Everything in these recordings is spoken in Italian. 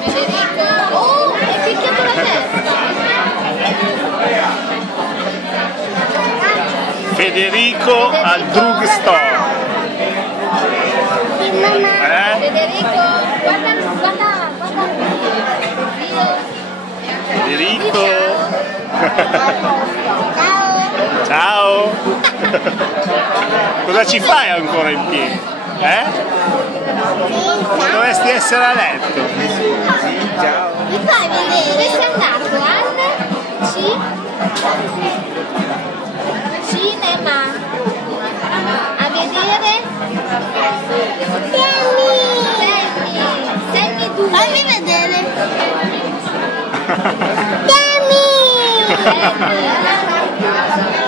Federico, oh, hai picchiato la testa. Federico al drugstore. Federico, guarda. Federico. Ciao. Ciao. Cosa ci fai ancora in piedi? Dovresti essere a letto. Ciao. Mi fai vedere? Dove sei andato? Cinema. A vedere? Sammy 2. Fammi vedere.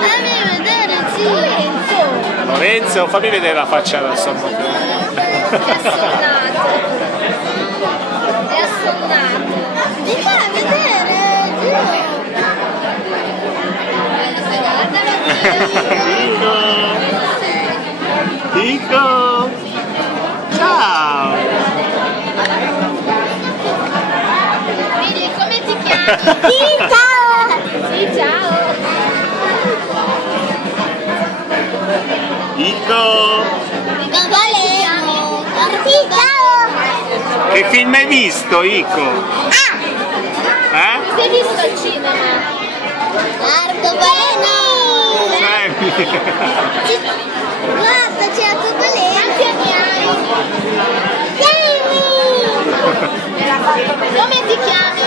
Fammi vedere, sì. Lorenzo, fammi vedere la faccia del salvatore. È assonnato. Mi fai vedere? Dico. Ciao. Vedi, come ti chiami? Sì, ciao. Sì, ciao. Dico. Arcobaleno. Sì, ciao. Che film hai visto, Ico? Cosa hai visto al cinema? Arcobaleno. Guarda, c'è l'arcobaleno. Quanti anni hai? Come ti chiami?